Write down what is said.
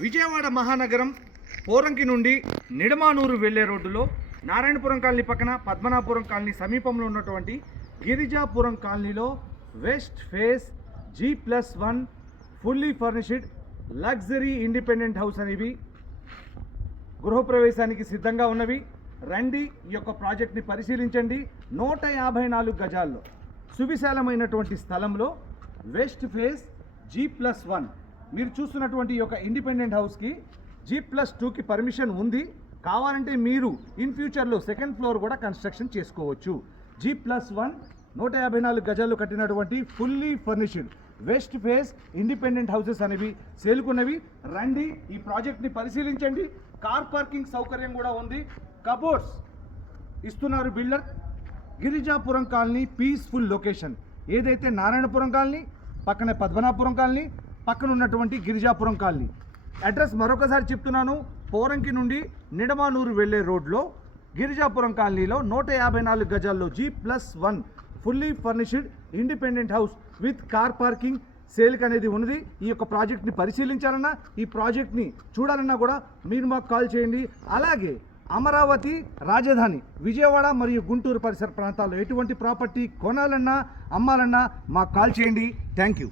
విజయవాడ మహానగరం పోరంకి నుండి నిడమానూరు వెళ్ళే రోడ్డులో నారాయణపురం కాలనీ పక్కన పద్మనాపురం కాలనీ సమీపంలో ఉన్నటువంటి గిరిజాపురం కాలనీలో west face G plus one fully furnished luxury independent house అనేవి గృహప్రవేశానికి సిద్ధంగా ఉన్నవి. రండి ఈ యొక్క ప్రాజెక్ట్ని పరిశీలించండి. నూట యాభై నాలుగు గజాల్లో సువిశాలమైనటువంటి స్థలంలో west face G plus one మీరు చూస్తున్నటువంటి ఈ యొక్క ఇండిపెండెంట్ హౌస్కి జీ ప్లస్ టూకి పర్మిషన్ ఉంది. కావాలంటే మీరు ఇన్ ఫ్యూచర్లో సెకండ్ ఫ్లోర్ కూడా కన్స్ట్రక్షన్ చేసుకోవచ్చు. జీ ప్లస్ వన్ నూట యాభై నాలుగు గజాలు కట్టినటువంటి fully furnished west face independent houses అనేవి సేలుకున్నవి. రండి ఈ ప్రాజెక్ట్ని పరిశీలించండి. కార్ పార్కింగ్ సౌకర్యం కూడా ఉంది. కబోర్డ్స్ ఇస్తున్నారు builder. Girijapuram colony peaceful location. ఏదైతే నారాయణపురం కాలనీ పక్కనే పద్మనాపురం కాలనీ పక్కన ఉన్నటువంటి గిరిజాపురం కాలనీ. అడ్రస్ మరొకసారి చెప్తున్నాను. పోరంకి నుండి నిడమానూరు వెళ్ళే రోడ్లో గిరిజాపురం కాలనీలో నూట యాభై నాలుగు గజాల్లో G plus one fully furnished independent house with car parking సేల్కి అనేది ఉన్నది. ఈ యొక్క ప్రాజెక్ట్ని పరిశీలించాలన్నా ఈ ప్రాజెక్ట్ని చూడాలన్నా కూడా మీరు మాకు కాల్ చేయండి. అలాగే అమరావతి రాజధాని విజయవాడ మరియు గుంటూరు పరిసర ప్రాంతాల్లో ఎటువంటి ప్రాపర్టీ కొనాలన్నా అమ్మాలన్నా మాకు కాల్ చేయండి. Thank you.